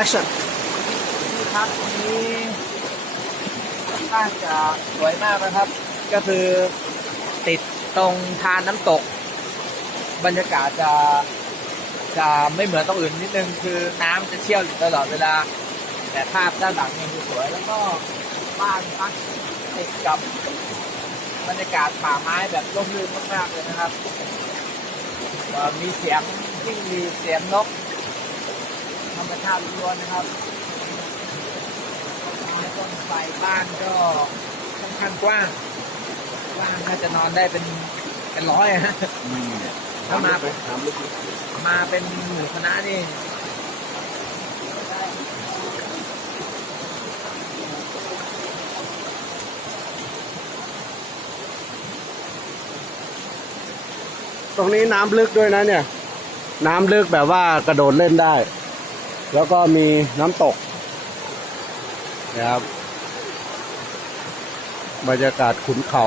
action นี่ครับตรงนี้ค่อนข้างจะสวยมากนะครับ ก็คือติดตรงทานน้ำตก บรรยากาศจะจะไม่เหมือนตรงอื่นนิดนึง คือน้ำจะเชี่ยวอยู่ตลอดเวลา แต่ภาพด้านหลังยังสวยแล้วก็บ้านพักติดกับบรรยากาศป่าไม้แบบร่มรื่นมากๆเลยนะครับมีเสียงวิ่งมีเสียงนก ธรรมชาติล้วนๆนะครับไม้ต้นไฟบ้านก็ค่อนข้างกว้างกว้างน่าจะนอนได้เป็นเป็นร้อยอะฮะถ้ามาน้ำลึกมาเป็นหมู่คณะนี่ตรงนี้น้ำลึกด้วยนะเนี่ย น้ำลึกแบบว่ากระโดดเล่นได้ แล้วก็มีน้ำตกนะครับ บรรยากาศขุนเขา